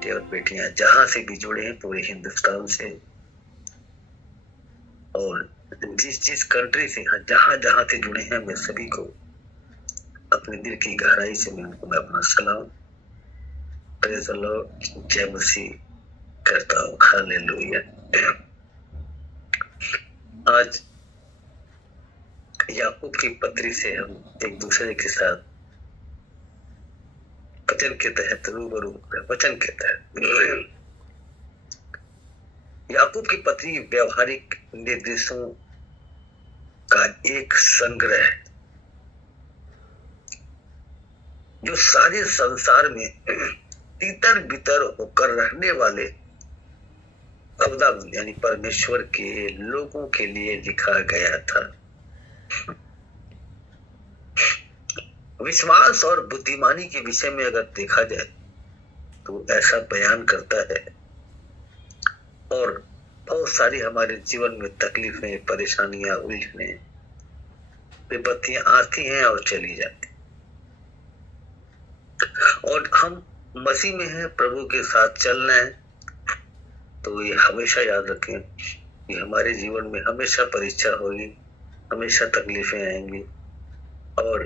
बेटे और बेटियां जहां से भी जुड़े हैं पूरे हिंदुस्तान से और जिस जिस कंट्री से जहां जहां से जुड़े हैं, मैं सभी को अपने दिल की गहराई से मैं अपना सलाम, प्रेज़ द लॉर्ड, जय मसीह करता हूँ। हालेलुया। आज याकूब की पत्री से हम एक दूसरे के साथ वचन के तहत रूबरू, वचन के तहत याकूब की पत्री व्यवहारिक निर्देशों का एक संग्रह है जो सारे संसार में तीतर बितर होकर रहने वाले खुदा यानी परमेश्वर के लोगों के लिए लिखा गया था। विश्वास और बुद्धिमानी के विषय में अगर देखा जाए तो ऐसा बयान करता है और बहुत सारी हमारे जीवन में तकलीफें, परेशानियां, उलझने, विपत्तियां आती हैं और चली जाती, और हम मसीह में हैं, प्रभु के साथ चलना है। तो ये हमेशा याद रखें कि हमारे जीवन में हमेशा परीक्षा होगी, हमेशा तकलीफें आएंगी, और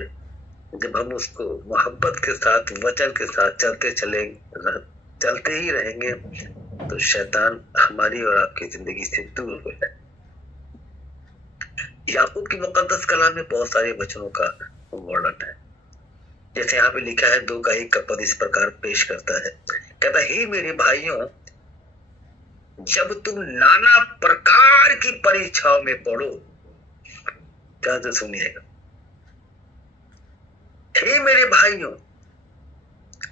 जब हम उसको मोहब्बत के साथ, वचन के साथ चलते ही रहेंगे तो शैतान हमारी और आपकी जिंदगी से दूर हो जाए। याकूब की मुकद्दस कलाम में बहुत सारे वचनों का वर्णन है। जैसे यहाँ पे लिखा है, 2 का 1 का पद इस प्रकार पेश करता है, कहता है, हे मेरे भाइयों, जब तुम नाना प्रकार की परीक्षाओं में पड़ो, क्या तो सुनिएगा, हे मेरे भाइयों,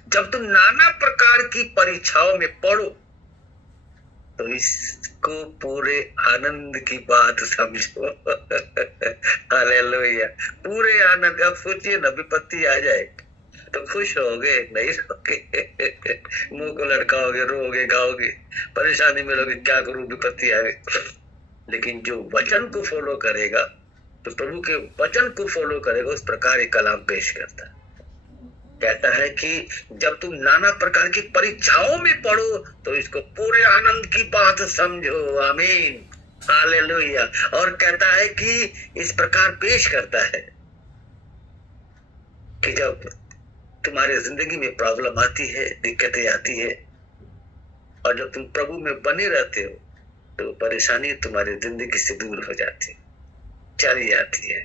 जब तुम नाना प्रकार की परीक्षाओं में पड़ो तो इसको पूरे आनंद की बात समझो। हालेलुया। पूरे आनंद। अब सोचिए ना, विपत्ति आ जाए तो खुश रहोगे, नहीं रहोगे, मुंह को लटकाओगे, रोओगे, गाओगे, परेशानी में रहोगे, क्या करूं, विपत्ति आ गई। लेकिन जो वचन को फॉलो करेगा, तो प्रभु के वचन को फॉलो करेगा, उस प्रकार एक कलाम पेश करता है। कहता है कि जब तुम नाना प्रकार की परीक्षाओं में पड़ो तो इसको पूरे आनंद की बात समझो। आमीन, हालेलुया। और कहता है कि इस प्रकार पेश करता है कि जब तुम्हारे जिंदगी में प्रॉब्लम आती है, दिक्कतें आती है, और जब तुम प्रभु में बने रहते हो तो परेशानी तुम्हारी जिंदगी से दूर हो जाती है, चली जाती है।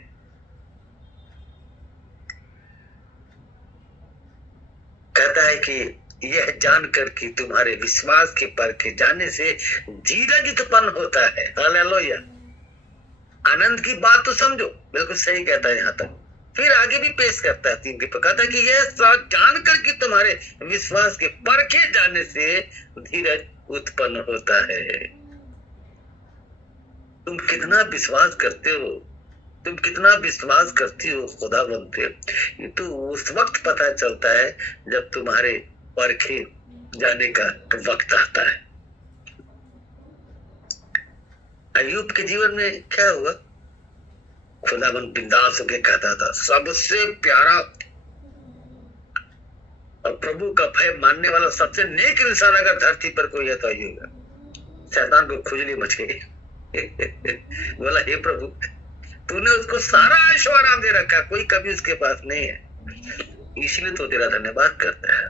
कहता है कि यह जानकर कि तुम्हारे विश्वास के परखे जाने से धीरज उत्पन्न होता है। हालेलुया। आनंद की बात तो समझो, बिल्कुल सही कहता है यहाँ तक। फिर आगे भी पेश करता है 3 के पर, कहता है कि यह जानकर कि तुम्हारे विश्वास के परखे जाने से धीरज उत्पन्न होता है। तुम कितना विश्वास करते हो, तुम कितना विश्वास करती हो खुदावंद पे, ये तो उस वक्त पता चलता है जब तुम्हारे परखे जाने का वक्त आता है। अय्यूब के जीवन में क्या हुआ? खुदावंद बिंदास होके कहता था, सबसे प्यारा और प्रभु का भय मानने वाला सबसे नेक इंसान अगर धरती पर कोई है तो अय्यूब है। शैतान को खुजली मच गई। बोला, हे प्रभु, तूने उसको सारा ऐश्वर्य दे रखा, कोई कभी उसके पास नहीं है, इसलिए तो तेरा धन्यवाद करता है,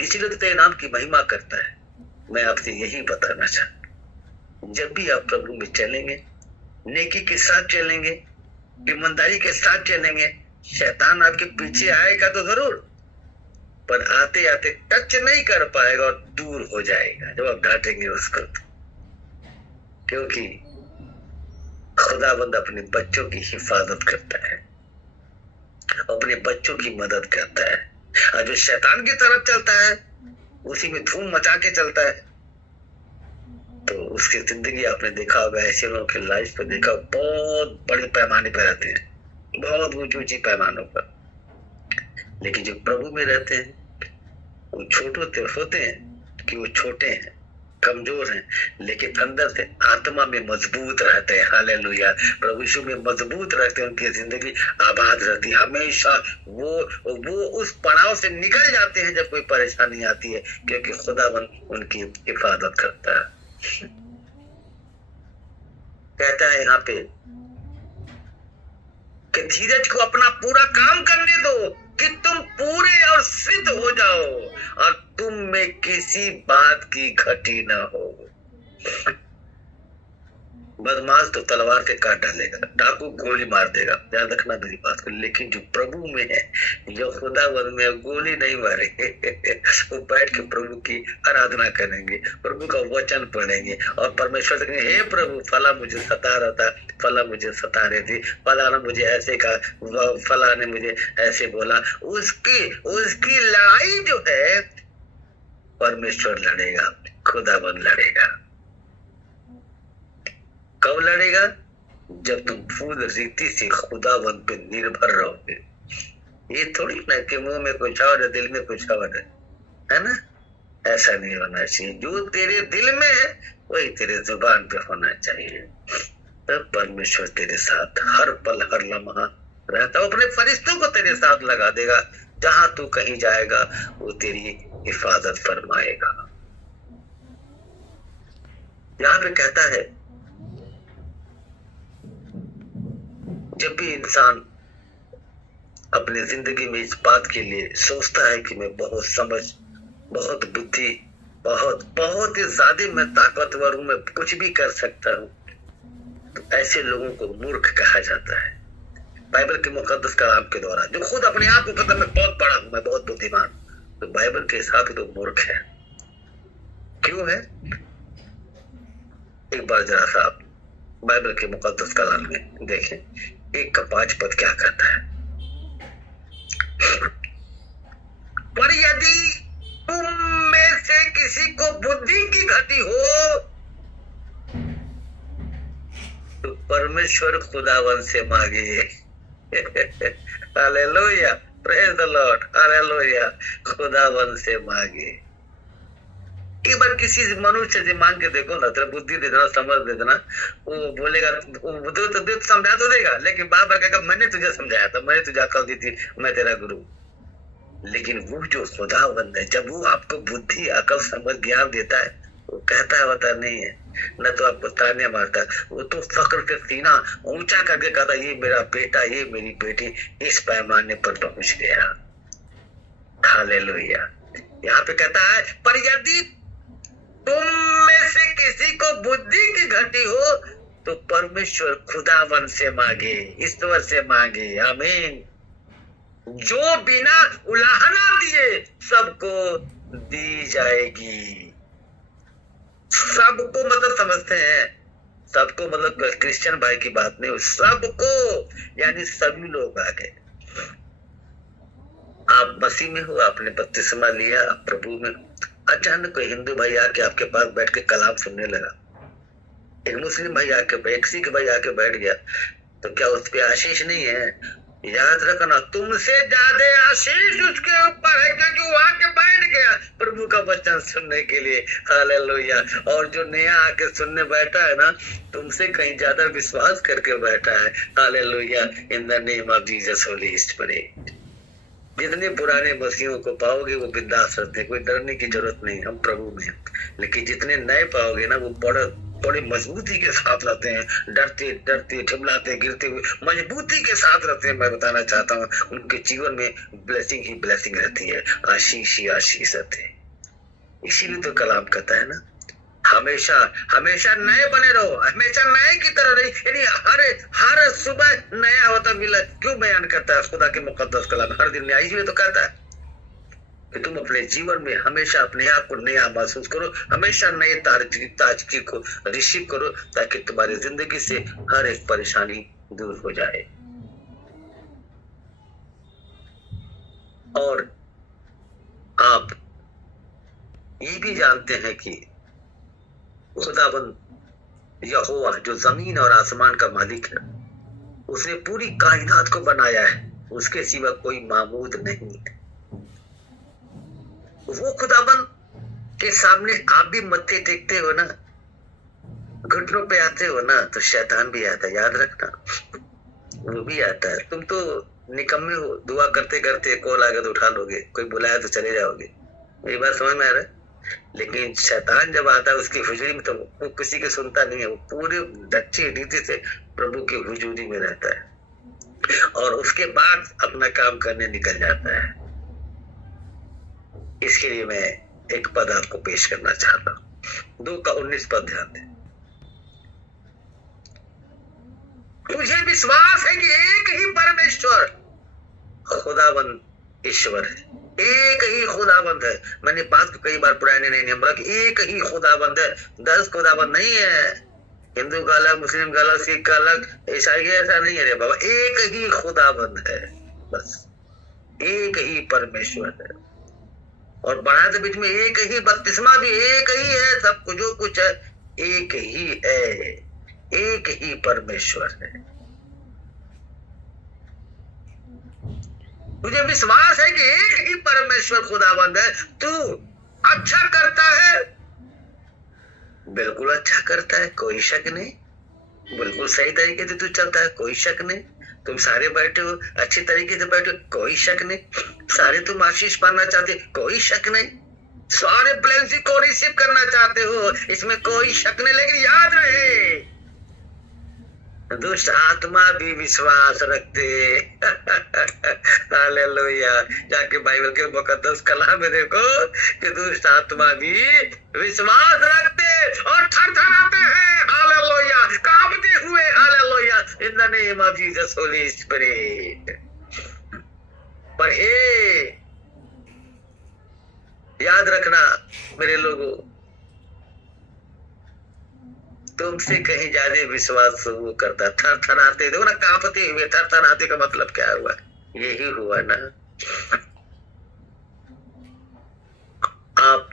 इसलिए तो तेरे नाम की महिमा करता है। मैं आपसे यही बताना चाहता हूं, जब भी आप प्रभु में चलेंगे, नेकी के साथ चलेंगे, ईमानदारी के साथ चलेंगे, शैतान आपके पीछे आएगा तो जरूर, पर आते आते टच नहीं कर पाएगा और दूर हो जाएगा जब आप डांटेंगे उसको। क्योंकि खुदाबंद अपने बच्चों की हिफाजत करता है, अपने बच्चों की मदद करता है, और जो शैतान की तरफ चलता है उसी में धूम मचा के चलता है, तो उसकी जिंदगी आपने देखा होगा, ऐसे लोगों की लाइफ पे देखा, बहुत बड़े पैमाने पर रहते हैं, बहुत ऊंची पैमानों पर। लेकिन जो प्रभु में रहते हैं वो छोटे होते हैं कि वो छोटे हैं, कमजोर हैं, लेकिन अंदर से आत्मा में मजबूत रहते हैं। हालेलुया। प्रभु यीशु में मजबूत रहते हैं, उनकी जिंदगी आबाद रहती है। हमेशा वो उस पड़ाव से निकल जाते हैं जब कोई परेशानी आती है, क्योंकि खुदावन उनकी हिफाजत करता है। कहता है यहाँ पे कि धीरज को अपना पूरा काम करने दो कि तुम पूरे और सिद्ध हो जाओ और तुम में किसी बात की घटी न हो। बदमाश तो तलवार से काट डालेगा, डाकू गोली मार देगा, ध्यान रखना मेरी बात को। लेकिन जो प्रभु में है, जो खुदावन में, गोली नहीं मारेंगे। वो बैठ के प्रभु की आराधना करेंगे, प्रभु का वचन पढ़ेंगे और परमेश्वर से कहेंगे, हे प्रभु फला मुझे सता रहा था, फला मुझे सता रही थी, फला ने मुझे ऐसे कहा, फला ने मुझे ऐसे बोला। उसकी लड़ाई जो है परमेश्वर लड़ेगा, खुदावन लड़ेगा। कब लड़ेगा? जब तुम पूर्ण रीति से खुदावन पे निर्भर रहोगे। ये थोड़ी ना कि मुंह में कुछ और है, दिल में कुछ और है ना? ऐसा नहीं होना चाहिए। जो तेरे दिल में है वही तेरे जुबान पे होना चाहिए। तब परमेश्वर तेरे साथ हर पल हर लम्हा रहता है। अपने फरिश्तों को तेरे साथ लगा देगा, जहां तू कहीं जाएगा वो तेरी हिफाजत फरमाएगा। यहाँ पे कहता है, जब भी इंसान अपनी जिंदगी में इस बात के लिए सोचता है कि मैं बहुत समझ, बहुत बुद्धि, बहुत ही ज्यादा मैं ताकतवर हूं, मैं कुछ भी कर सकता हूं, तो ऐसे लोगों को मूर्ख कहा जाता है बाइबल के मुकद्दस कलाम के द्वारा। जो खुद अपने आप को कहता मैं बहुत बड़ा हूं, मैं बहुत बुद्धिमान, तो बाइबल के हिसाब से तो मूर्ख है। क्यों है? एक बार जरा सा आप बाइबल के मुकद्दस कलाम में देखें, 1:5 पद क्या कहता है? पर यदि तुम में से किसी को बुद्धि की घटी हो तो परमेश्वर खुदावन से मांगे। Hallelujah, praise the Lord, hallelujah. खुदावन से मांगे। एक बार किसी मनुष्य से मांग के देखो ना, तेरा बुद्धि दे देना, समझ दे देना, वो बोलेगा, वो समझा तो देगा, लेकिन बार बार कहेगा मैंने तुझे समझाया था, मैंने तुझे अकल दी थी, मैं तेरा गुरु। लेकिन वो जो खुदावंद है, जब वो आपको बुद्धि, अकल, समझ, ज्ञान देता है, वो कहता है होता नहीं है, न तो आपको ताने मारता है, वो तो फक्र से सीना ऊंचा करके कहता ये मेरा बेटा, ये मेरी बेटी इस पैमाने पर पहुंच गया। हालेलुया। यहाँ पे कहता है, पर यदि तुम में से किसी को बुद्धि की घटी हो तो परमेश्वर खुदावन से मांगे, ईश्वर से मांगे। आमीन। जो बिना उलाहना दिए सबको दी जाएगी। सबको मतलब समझते हैं, सबको मतलब क्रिश्चियन भाई की बात नहीं, सबको यानी सभी लोग आ गए। आप मसीह में हो, आपने बपतिस्मा लिया, आप प्रभु में, अचानक कोई हिंदू भाई आके आपके पास बैठ के कलाम सुनने लगा, एक मुस्लिम भाई आके, एक सिख भाई आके बैठ गया, तो क्या उस पे आशीष नहीं है? याद रखना, तुमसे ज्यादा आशीष उसके ऊपर है, क्योंकि वो आके बैठ गया प्रभु का वचन सुनने के लिए। हालेलुया। और जो नया आके सुनने बैठा है ना, तुमसे कहीं ज्यादा विश्वास करके बैठा है। Hallelujah. In the name of Jesus Holi spirit. जितने पुराने मसीहों को पाओगे वो बिंदास रहते हैं, कोई डरने की जरूरत नहीं, हम प्रभु में। लेकिन जितने नए पाओगे ना, वो बड़ी मजबूती के साथ रहते हैं, डरते डरते, ठिमलाते, गिरते हुए मजबूती के साथ रहते हैं। मैं बताना चाहता हूँ, उनके जीवन में ब्लेसिंग ही ब्लेसिंग रहती है, आशीष ही आशीष रहते हैं। इसीलिए तो कलाम कहता है ना, हमेशा हमेशा नए बने रहो, हमेशा नए की तरह रही, यानी हर सुबह नया होता मिला। क्यों बयान करता है खुदा के मुकद्दस कलाम, हर दिन नया? इसलिए तो कहता है कि तुम अपने जीवन में हमेशा अपने आप को नया महसूस करो, हमेशा नए ताजगी को रिसीव करो, ताकि तुम्हारी जिंदगी से हर एक परेशानी दूर हो जाए। और आप ये भी जानते हैं कि खुदाबंद यहोवा जो जमीन और आसमान का मालिक है, उसने पूरी कायनात को बनाया है, उसके सिवा कोई मामूद नहीं है। वो खुदाबंद के सामने आप भी मत्थे टेकते हो ना, घुटनों पे आते हो ना, तो शैतान भी आता है, याद रखना, वो भी आता है। तुम तो निकम्मे हो, दुआ करते करते कॉल आ गया तो उठा लोगे, कोई बुलाया तो चले जाओगे, मेरी बात समझ में आ रहा है? लेकिन शैतान जब आता है उसकी हुजूरी में, तो वो किसी की सुनता नहीं है, वो पूरे अच्छी रीति से प्रभु की हुजूरी में रहता है और उसके बाद अपना काम करने निकल जाता है। इसके लिए मैं एक पद आपको पेश करना चाहता हूं, 2:19 पद ध्यान दें। मुझे विश्वास है कि एक ही परमेश्वर खुदाबंद ईश्वर है, एक ही खुदाबंद है। मैंने बात को कई बार पुराने नहीं बोला कि एक ही खुदाबंद है, 10 खुदाबंद नहीं है, हिंदू का अलग, मुस्लिम का अलग, सिख का अलग, ईसाई ऐसा नहीं है रे बाबा, एक ही खुदाबंद है, बस एक ही परमेश्वर है। और बढ़ा तो बीच में एक ही, बपतिस्मा भी एक ही है, सब कुछ जो कुछ है एक ही है, एक ही परमेश्वर है। मुझे विश्वास है कि एक ही परमेश्वर खुदाबंद है। तू अच्छा करता है, बिल्कुल अच्छा करता है, कोई शक नहीं, बिल्कुल सही तरीके से तू चलता है, कोई शक नहीं। तुम सारे बैठे हो अच्छी तरीके से बैठे हो, कोई शक नहीं। सारे तुम आशीष पाना चाहते हो, कोई शक नहीं। सारे ब्लेसिंग को रिसीव करना चाहते हो, इसमें कोई शक नहीं। लेकिन याद रहे, दुष्ट आत्मा भी विश्वास रखते। हालेलुया। जाके बाइबल के मुकद्दस कलाम में देखो कि दुष्ट आत्मा भी विश्वास रखते और थरथराते हैं। हालेलुया, कांपते हुए। Hallelujah, in the name of Jesus Holi spirit. पर हे याद रखना मेरे लोगों, तुमसे कहीं ज्यादा विश्वास वो करता। थरथराते, देखो ना, कांपते हुए। थरथराते का मतलब क्या हुआ? यही हुआ ना, आप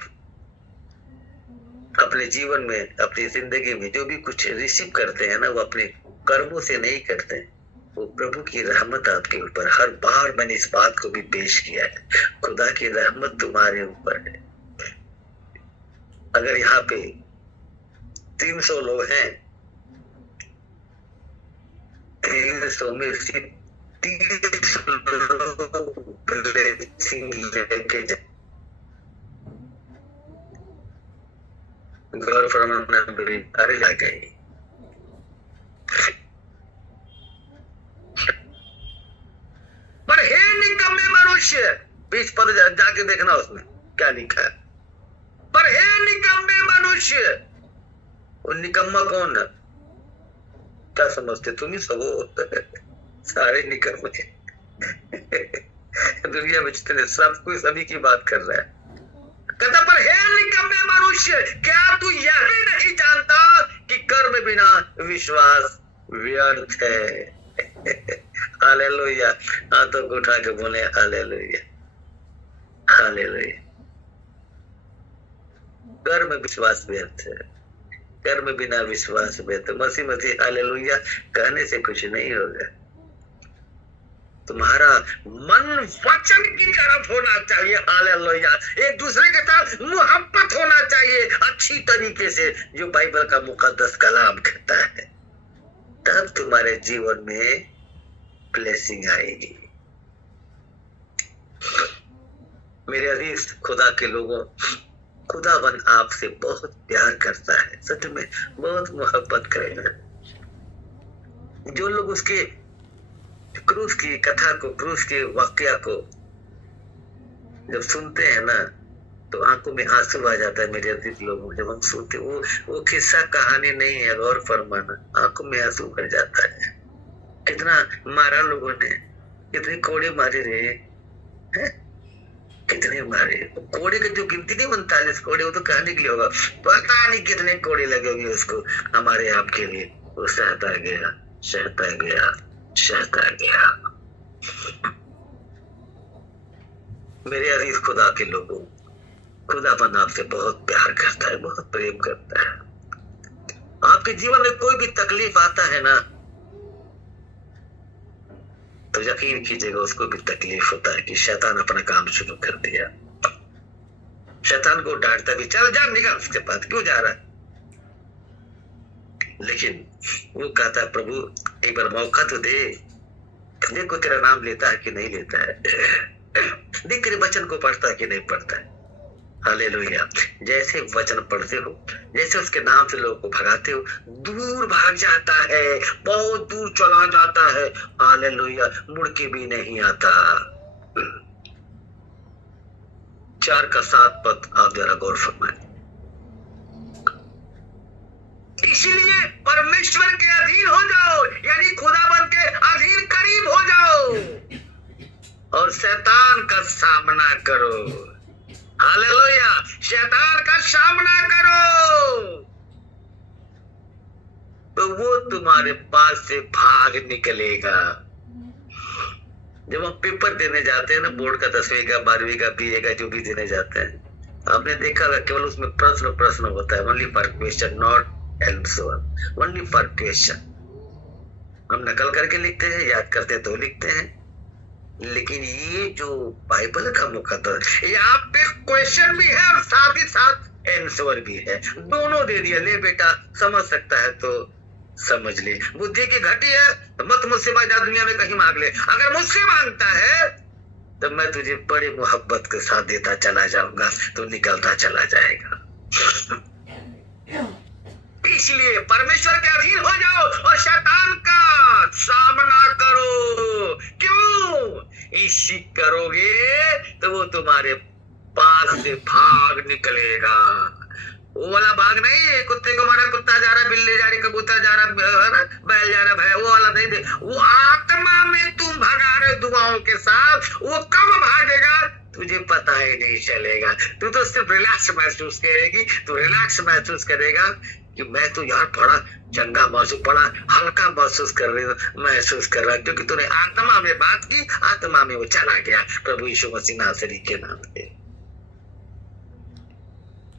अपने जीवन में, अपनी जिंदगी में जो भी कुछ रिसीव करते हैं ना, वो अपने कर्मों से नहीं करते, वो प्रभु की रहमत आपके ऊपर। हर बार मैंने इस बात को भी पेश किया है, खुदा की रहमत तुम्हारे ऊपर है। अगर यहाँ पे 300 लोग हैं, 300 में से 30 लोग ब्लेसिंग लेके जाए। गौर फरमाना, अरे आ गए। पर हे निकम्मे मनुष्य, 20 पद जाके देखना उसमें क्या लिखा है। पर हे निकम्मे मनुष्य, वो निकम्मा कौन है? क्या समझते तुम ही सब हो? सारे निकम्मे। दुनिया में जितने सब कोई सभी की बात कर रहा है। कहता, पर हे निकम्मे मनुष्य, क्या तू यह भी नहीं जानता कि कर्म बिना विश्वास व्यर्थ है? हालेलुया। हाथों को उठा के बोले हालेलुया, हालेलुया। कर्म विश्वास व्यर्थ है, कर्म बिना विश्वास व्यर्थ। मसीह मसीह हालेलुया कहने से कुछ नहीं होगा। तुम्हारा मन वचन की तरफ होना चाहिए। हालेलुया। एक दूसरे के साथ मोहब्बत होना चाहिए अच्छी तरीके से, जो बाइबल का मुकद्दस कलाम कहता है। तब तुम्हारे जीवन में ब्लेसिंग आएगी। मेरे अजीज खुदा के लोगों, खुदावन आपसे बहुत प्यार करता है, सच में बहुत मोहब्बत करेगा। जो लोग उसके क्रूस की कथा को, क्रूस के वाकया को जब सुनते हैं ना, तो आंखों में आंसू आ जाता है। मेरे अजीज लोगों, जब हम सुनते, वो किस्सा कहानी नहीं है, गौर फरमाना, आंखों में आंसू भर जाता है। कितना मारा लोगों ने, कितने कोड़े मारे रहे हैं, कितने मारे। कोड़े की जो गिनती नहीं, 39 कोड़े, वो तो कहने के लिए होगा, पता नहीं कितने कोड़े लगे होंगे उसको हमारे आपके लिए। वो सहता गया, सहता गया, सहता गया। मेरे अजीज खुदा के लोगों, खुदाबंद आपसे बहुत प्यार करता है, बहुत प्रेम करता है। आपके जीवन में कोई भी तकलीफ आता है ना, तो यकीन कीजिएगा उसको भी तकलीफ होता है कि शैतान अपना काम शुरू कर दिया। शैतान को डांटता भी, चल जा, निकल, उसके पास क्यों जा रहा है? लेकिन वो कहता है, प्रभु एक बार मौका तो दे, देखो तेरा नाम लेता है कि नहीं लेता है, देख तेरे वचन को पढ़ता है कि नहीं पढ़ता है। हालेलुया। जैसे वचन पढ़ते हो, जैसे उसके नाम से लोगों को भगाते हो, दूर भाग जाता है, बहुत दूर चला जाता है। हालेलुया। मुड़ के भी नहीं आता। 4 का 7 पद आप जरा गौर फरमाएं। इसीलिए परमेश्वर के अधीन हो जाओ, यानी खुदाबंद के अधीन करीब हो जाओ और शैतान का सामना करो। हालेलुया। शैतान का सामना करो तो वो तुम्हारे पास से भाग निकलेगा। जब हम पेपर देने जाते हैं ना, बोर्ड का 10वीं का 12वीं का BA का जो भी देने जाते हैं, आपने देखा होगा केवल उसमें प्रश्न होता है, only for question, not answer, only for question. हम नकल करके लिखते हैं, याद करते हैं तो लिखते हैं, लेकिन ये जो बाइबल का मुकद्दर, यहाँ पे क्वेश्चन भी है और साथ ही साथ आंसर भी है, दोनों दे दिया। ले बेटा, समझ सकता है तो समझ ले, बुद्धि की घटी है तो मत मुझसे मांग, दुनिया में कहीं मांग ले, अगर मुझसे मांगता है तो मैं तुझे बड़ी मोहब्बत के साथ देता चला जाऊंगा, तो निकलता चला जाएगा। इसलिए परमेश्वर के अधीन हो जाओ और शैतान का सामना करो। क्यों? इसी करोगे तो वो तुम्हारे पास से भाग निकलेगा। वो वाला भाग नहीं, कुत्ते को मारा, कुत्ता जा रहा, बिल्ली जा रही, कबूतर जा रहा, बैल जा रहा, भैया, वो वाला नहीं दे। वो आत्मा में तुम भगा रहे दुआओं के साथ, वो कब भागेगा तुझे पता ही नहीं चलेगा। तू तो सिर्फ रिलैक्स महसूस करेगी, तू रिलैक्स महसूस करेगा कि मैं तो यार बड़ा चंगा महसूस, बड़ा हल्का महसूस कर रहा, क्योंकि तूने आत्मा में बात की, आत्मा में वो चला गया। प्रभु यीशु मसीह नासरी के नाम पे।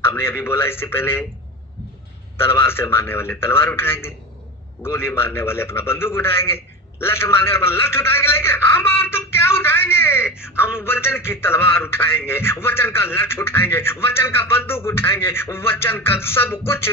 हमने अभी बोला इससे पहले, तलवार से मारने वाले तलवार उठाएंगे, गोली मारने वाले अपना बंदूक उठाएंगे, लठ मारने वाले लठ उठाएंगे, लेकिन हम और तुम क्या उठाएंगे? हम वचन की तलवार उठाएंगे, वचन का लठ उठाएंगे, वचन का बंदूक उठाएंगे, वचन का सब कुछ,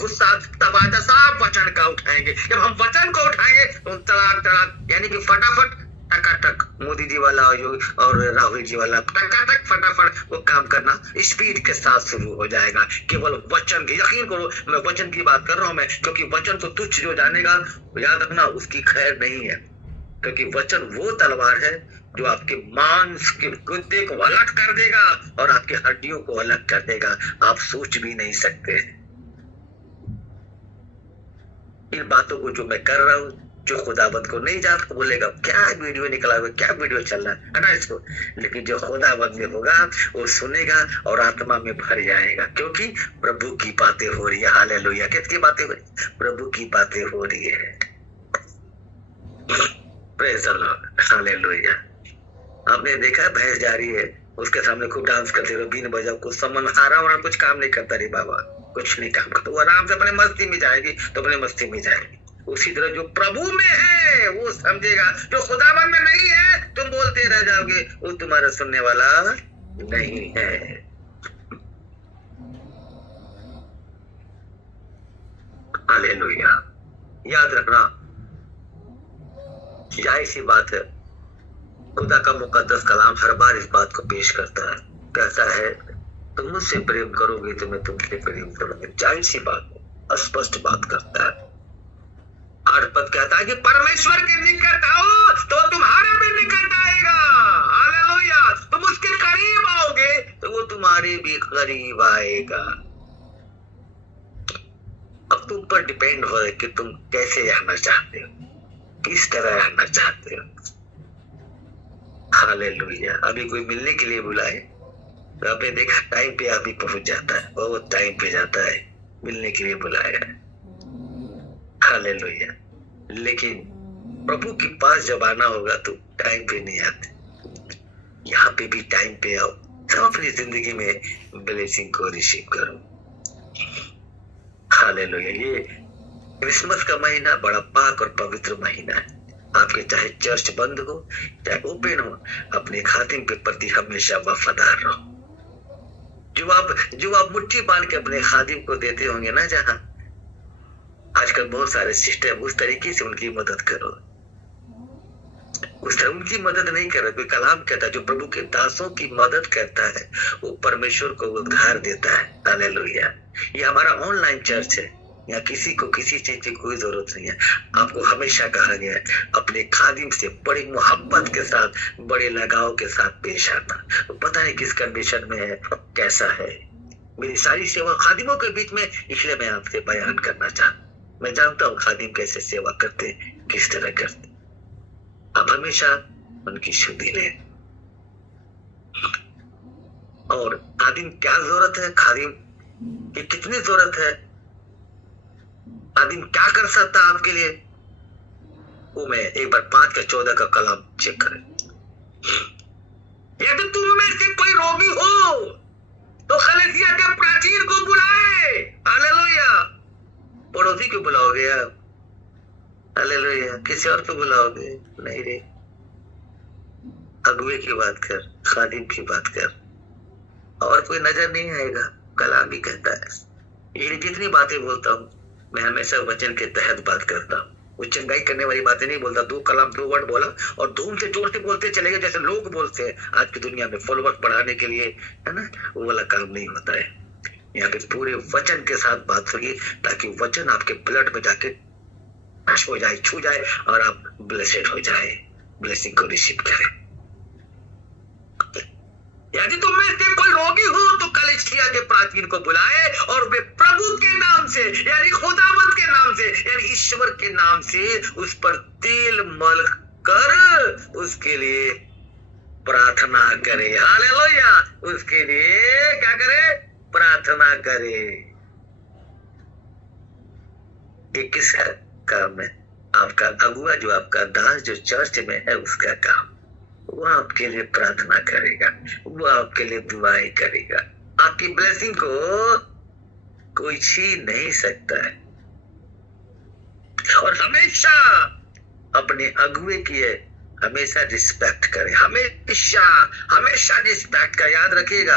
गुस्सा, तबादला, सब वचन का उठाएंगे। जब हम वचन को उठाएंगे तो तड़ाक यानी कि फटाफट, टकाटक, मोदी जी वाला और राहुल जी वाला टकाटक फटाफट वो काम करना स्पीड के साथ शुरू हो जाएगा। केवल वचन की, यकीन करो मैं वचन की बात कर रहा हूं मैं, क्योंकि वचन को तुच्छ जो जानेगा, याद रखना उसकी खैर नहीं है, क्योंकि वचन वो तलवार है जो आपके मांस के गुद्दे को अलग कर देगा और आपकी हड्डियों को अलग कर देगा। आप सोच भी नहीं सकते इन बातों को जो मैं कर रहा हूं। जो खुदाबंद को नहीं जानता बोलेगा क्या वीडियो निकला हुआ, क्या वीडियो चल रहा है, हटा इसको। लेकिन जो खुदाबंद में होगा वो सुनेगा और आत्मा में भर जाएगा, क्योंकि प्रभु की बातें हो रही है। हालेलुया। किसकी बातें हो रही? प्रभु की बातें हो रही है। Praise the Lord. हालेलुया। आपने देखा भैंस जा रही है, उसके सामने खूब डांस करते रहो, बीन बजाओ, कुछ समन हारा और कुछ काम नहीं करता रे बाबा, कुछ नहीं काम करता, वो आराम से अपने मस्ती में जाएगी तो अपने मस्ती में जाएगी। उसी तरह जो प्रभु में है वो समझेगा, जो खुदाबंद में नहीं है तुम बोलते रह जाओगे, वो तुम्हारा सुनने वाला नहीं है। हालेलुया। याद रखना, जाहिर सी बात है, खुदा का मुकद्दस कलाम हर बार इस बात को पेश करता है, कहता है तुम मुझसे प्रेम करोगे तो मैं तुमसे प्रेम करूंगा। जाहिर सी बात है, स्पष्ट बात करता है। 8 पद कहता है कि परमेश्वर के निकट आओ तो तुम्हारे भी निकट आएगा। हालेलुया। तुम उसके करीब आओगे तो वो तुम्हारे भी करीब आएगा। अब तुम पर डिपेंड हो कि तुम कैसे रहना चाहते हो, किस तरह रहना चाहते हो। हालेलुया। अभी कोई मिलने के लिए बुलाए तो आपने देखा टाइम पे अभी पहुंच जाता है, बहुत टाइम पे जाता है, मिलने के लिए बुलाया। हालेलुया। लेकिन प्रभु के पास जब आना होगा तो टाइम पे नहीं आते। यहाँ पे भी टाइम पे आओ, सब अपनी जिंदगी में ब्लेसिंग को रिसीव करो। हालेलुया। ये क्रिसमस का महीना बड़ा पाक और पवित्र महीना है। आपके चाहे चर्च बंद हो चाहे ओपन हो, अपने खातिम के प्रति हमेशा वफादार रहो। जो आप मुट्ठी बांध के अपने खादिम को देते होंगे ना, जहां आजकल बहुत सारे सिस्टम, उस तरीके से उनकी मदद करो। उस तरह उनकी मदद नहीं कर रहे। कोई कलाम कहता है जो प्रभु के दासों की मदद करता है वो परमेश्वर को उद्धार देता है। हालेलुया। ये हमारा ऑनलाइन चर्च है, यहाँ किसी को किसी चीज की कोई जरूरत नहीं है। आपको हमेशा कहा गया है अपने खादिम से बड़ी मोहब्बत के साथ, बड़े लगाव के साथ पेश आना। तो पता नहीं किस कंडीशन में है, कैसा है। मेरी सारी सेवा खादिमों के बीच में, इसलिए मैं आपसे बयान करना चाहता। मैं जानता हूँ खादिम कैसे सेवा करते, किस तरह करते। आप हमेशा उनकी शुद्धि लें। और खादिम क्या जरूरत है, खादिम की कितनी जरूरत है, खादिम क्या कर सकता है आपके लिए, वो मैं एक बार 5:14 का कलाम चेक करें। यदि तुम में से कोई रोगी हो तो कलीसिया के प्राचीन को बुलाए। हालेलुया। पड़ोसी को बुलाओगे आप? हालेलुया। किसी और को बुलाओगे? नहीं रे। अगुवे की बात कर, खादिम की बात कर, और कोई नजर नहीं आएगा। कलाम भी कहता है। ये जितनी बातें बोलता हूँ मैं हमेशा वचन के तहत बात करता हूँ। वो चंगाई करने वाली बातें नहीं बोलता। 2 कलाम 2 वर्ड बोला और धूम से जोर से बोलते चले गए, जैसे लोग बोलते हैं आज की दुनिया में फॉलोअर्स बढ़ाने के लिए, है ना। वो वाला काम नहीं होता है। यहाँ पे पूरे वचन के साथ बात होगी ताकि वचन आपके ब्लड में जाके टच हो जाए, छू जाए और आप ब्लेसेड हो जाए, ब्लेसिंग को रिसीव करें। यदि तुम में से कोई रोगी हो तो कलीसिया के प्राचीन को बुलाए और वे प्रभु के नाम से, यानी खुदावंद के नाम से, यानी ईश्वर के नाम से उस पर तेल मल कर उसके लिए प्रार्थना करे। हालेलुया। उसके लिए क्या करे? प्रार्थना करे। ये किसका काम है? आपका अगुआ, जो आपका दास जो चर्च में है, उसका काम। वो आपके लिए प्रार्थना करेगा, वो आपके लिए दुआएं करेगा। आपकी ब्लेसिंग को कोई छीन नहीं सकता है। और हमेशा अपने अगुए की हमेशा रिस्पेक्ट करें, हमेशा हमेशा रिस्पेक्ट का याद रखिएगा।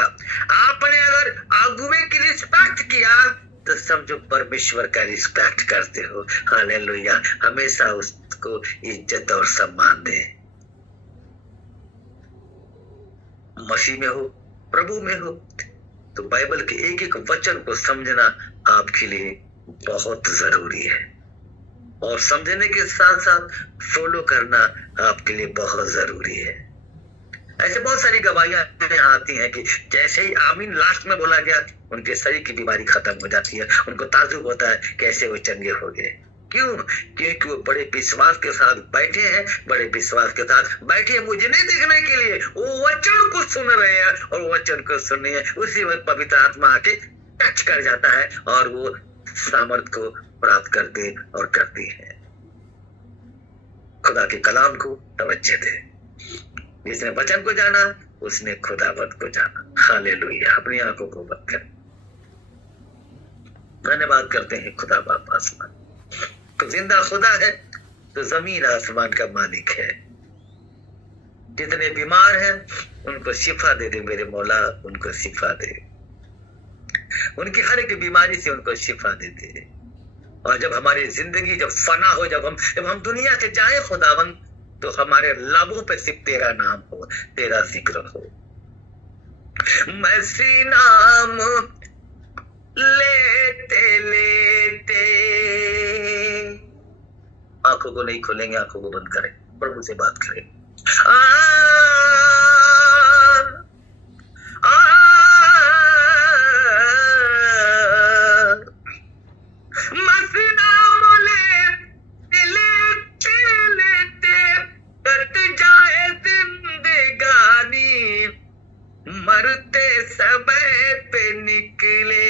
आपने अगर अगुए की रिस्पेक्ट किया तो समझो परमेश्वर का रिस्पेक्ट करते हो। हालेलुया। हमेशा उसको इज्जत और सम्मान दे। मसीह में हो, प्रभु में हो, तो बाइबल के एक एक वचन को समझना आपके लिए बहुत जरूरी है, और समझने के साथ साथ फॉलो करना आपके लिए बहुत जरूरी है। ऐसे बहुत सारी गवाहियां आती हैं कि जैसे ही आमीन लास्ट में बोला गया उनके शरीर की बीमारी खत्म हो जाती है। उनको ताज्जुब होता है कैसे वो चंगे हो गए। क्यों? क्योंकि वो बड़े विश्वास के साथ बैठे हैं, बड़े विश्वास के साथ बैठे मुझे नहीं देखने के लिए, वो वचन को सुन रहे हैं, और वचन को सुनने उसी वक्त पवित्र आत्मा आके टच कर जाता है और वो सामर्थ को प्राप्त करते और करती है। खुदा के कलाम को तवज्जो दे। जिसने वचन को जाना उसने खुदावंद को जाना। हालेलुया। अपनी आंखों को बंद कर धन्यवाद करते हैं खुदा बाप आसमान। तो जिंदा खुदा है तो जमीन आसमान का मालिक है। जितने बीमार हैं उनको शिफा दे दे मेरे मौला, उनको शिफा दे। उनकी हर एक बीमारी से उनको शिफा दे दे। और जब हमारी जिंदगी जब फना हो, जब हम दुनिया से जाए खुदावंद, तो हमारे लबों पे सिर्फ तेरा नाम हो, तेरा जिक्र हो। मसीह नाम लेते लेते, आंखों को नहीं खोलेंगे, आंखों को बंद करें, प्रभु से बात करें। मसीह नाम लेते लेते कट जाए जिंदगानी, मरते समय पे निकले।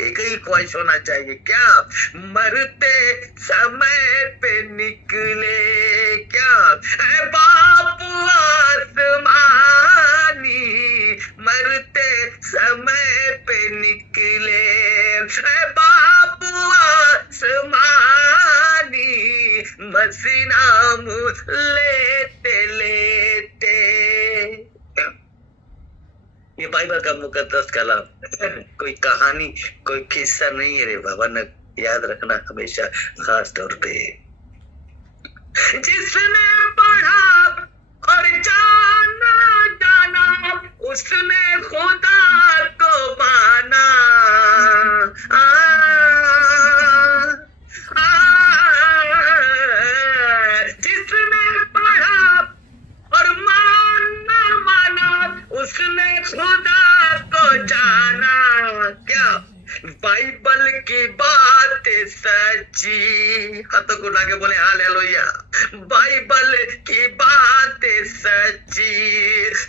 एक ही ख्वाहिश होना चाहिए, क्या? मरते समय पे निकले। क्या? ऐ बाप आसमानी, मरते समय पे निकले। ऐ बाप आसमानी, मसीह नाम लेते लेते। ये बाइबल का मुकद्दस कलाम कोई कहानी, कोई किस्सा नहीं है रे बाबा। न याद रखना हमेशा, खास तौर पे जिसने पढ़ा और जाना उसने खुदा को माना। जिसने पढ़ा और माना उसने खुदा को जाना। क्या बाइबल की बात सच्ची, हाथों को उठा के बोले हालेलुया। बाइबल की बात सच्ची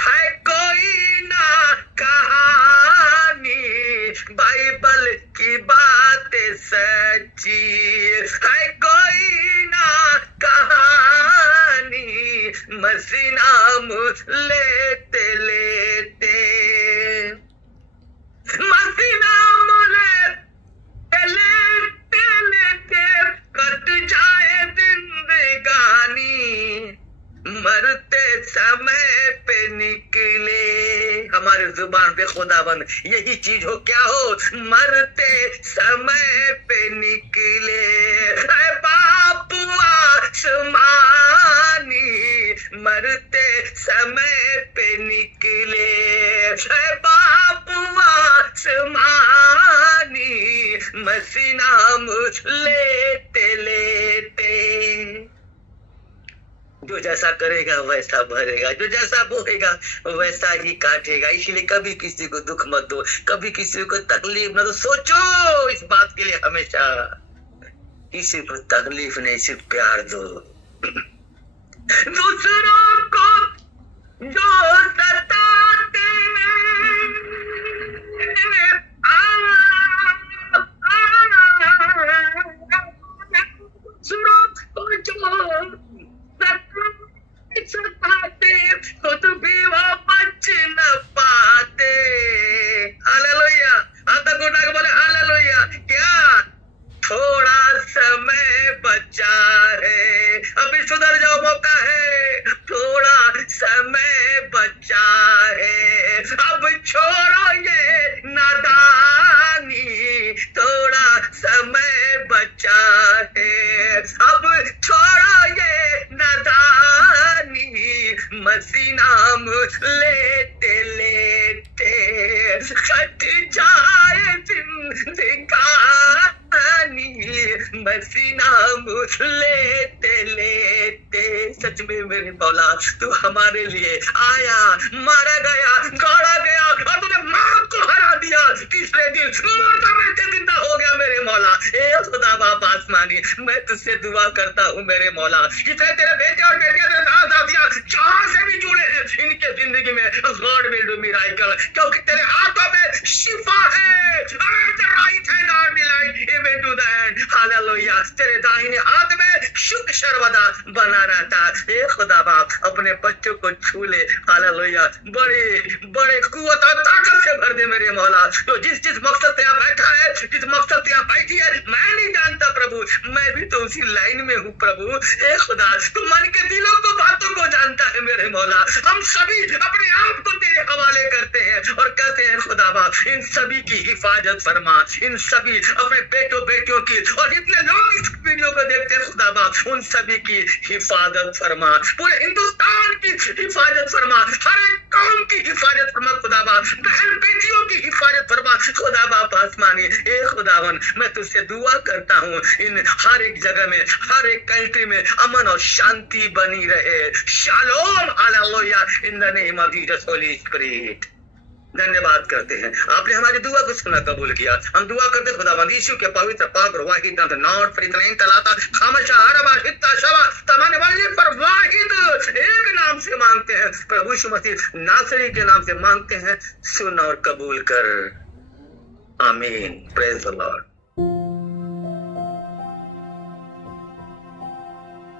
है, कोई ना कहानी। बाइबल की बात सच्ची है, कोई ना कहानी। मसीह नाम लेते लेते, मसीह नाम लेते लेते कट जाए जिंदगानी। मरते समय पे निकले हमारे जुबान पे खुदाबंद यही चीज हो, क्या हो, मरते समय पे निकले बाप आसमानी। मरते समय पे निकले बाप आसमानी। मसीह नाम लेते लेते। जो जैसा करेगा वैसा भरेगा, जो जैसा बोएगा वैसा ही काटेगा। इसलिए कभी किसी को दुख मत दो, कभी किसी को तकलीफ न दो। सोचो इस बात के लिए हमेशा, किसी को तकलीफ नहीं, सिर्फ प्यार दो। दूसरों को जो सताते खुद भी वो बच न पाते। हालेलुया, आता को उठा के बोले हालेलुया। क्या थोड़ा समय बचा है, अभी सुधर जाओ, मौका है। थोड़ा समय बचा है, अब छोड़ो ये नादानी। थोड़ा समय बचा है, अब छोड़ो ये नादानी। मसीह नाम लेते लेते कट जाए जिंदगानी। मसीह नाम लेते लेते। सच में मेरे मौला तू हमारे लिए आया, मारा गया, गाड़ा गया और तूने मौत को हरा दिया। तीसरे दिन मुर्दा में से जिंदा हो गया मेरे मौला। ए खुदा बाप आसमानी, मैं तुझसे दुआ करता हूँ मेरे मौला, जितने तेरे बेटे और बेटियां तेरे दादा जहां से भी जुड़े हैं, इनके जिंदगी में गॉड विल डू मिरेकल, क्योंकि तेरे हाथों में शिफा है। हालेलुया, तेरे दाहिने हाथ में शुद्ध सर्वदा बना रहता है। ए खुदा बाप अपने बच्चों को छू ले। हालेलुया, बड़े बड़े कुव्वत और ताकत से भर दे मेरे मौला। तो जिस जिस मकसद से यहाँ बैठा है, जिस मकसद से यहाँ बैठी है, मैं नहीं जानता प्रभु, मैं भी तो उसी लाइन में हूँ प्रभु। ए खुदा, तू मन के दिलों को, बातों को जानता है मेरे मौला। हम सभी अपने आप को तेरे हवाले करते हैं और कहते हैं खुदा बाप इन सभी की हिफाजत फरमा, इन सभी अपने बेटों बेटियों की, और जितने लोग इस वीडियो को देखते हैं खुदा बाप उन सभी की हिफाजत फरमा। पूरे हिंदुस्तान की हिफाजत फरमा, हर एक कौम की हिफाजत फरमा खुदा बाप, बहन बेटियों की हिफाजत फरमा खुदा बाप आसमानी। ए खुदावन, मैं तुझसे दुआ करता हूँ इन हर एक जगह में, हर एक कंट्री में अमन और शांति बनी रहे। Shalom, hallelujah, in the name of Jesus Holi spirit. धन्यवाद करते हैं, आपने हमारी दुआ को सुना, कबूल किया। हम दुआ करते खुदावंद यीशु के पवित्र पाक और वाहिद नाम से, नॉट फ्रीतलेन तलाता खामशा आरबा हित्ता शवा तमाने वाली पर वाहिद एक नाम से मांगते हैं, प्रभु यीशु मसीह नासरी के नाम से मांगते हैं। सुन और कबूल कर, आमीन। Praise the Lord.